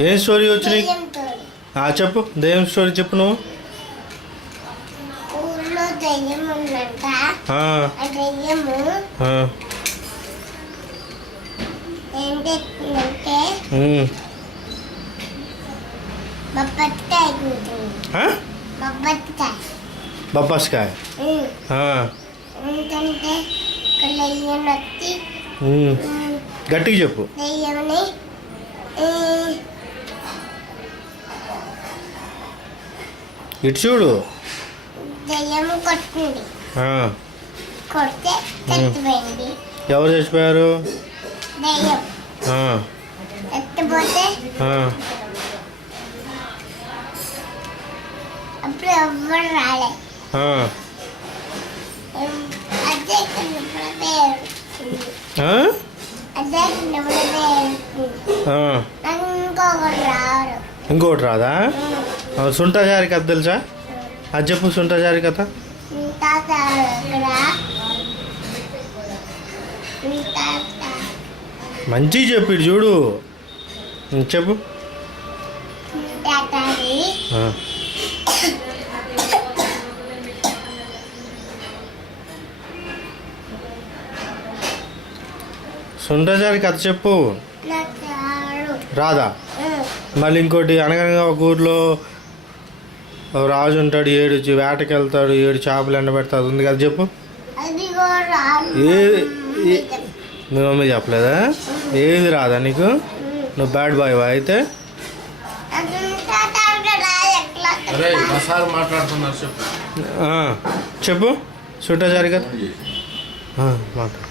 ఏం స్టోరీ వచ్చినాయి? చెప్పు, దెయ్యం స్టోరీ చెప్పు నువ్వు. ఊళ్ళో దెయ్యం ఉందంట. ఆ దెయ్యము ఏం చేస్తుందంటే బొబ్బట్కాయ కూర్చుంది. బొబ్బస్కాయ ఎందుకంటే ఇక్కడ దెయ్యం వచ్చి గట్టిగా చెప్పు. దెయ్యమని ఇటు చూడు. దెయ్యం కొట్టింది. కొడితే చచ్చిపోయింది. ఎవరు చచ్చిపోయారు? దెయ్యం చచ్చిపోతే అప్పుడు ఎవ్వరు రాలే. అదే ఇంకోటి రాదా? సుంటాచారి కథ తెలుసా? అది చెప్పు, సుంటాచారి కథ. మంచిగా చెప్పు, ఇటు చూడు. చెప్పు. సుంటాచారి కథ చెప్పు. రాదా? మళ్ళీ ఇంకోటి, అనగనగా ఒక ఊర్లో రాజు ఉంటాడు, 7 వేటకి వెళ్తాడు, 7 చేపలు ఎండబెడతాడు, ఉంది కదా, చెప్పు. మీ మమ్మీ చెప్పలేదా? ఏది రాదా నీకు? నువ్వు బ్యాడ్ బాయ్ అయితే. చెప్పు, సుంటాచారి కదా మాట్లాడు.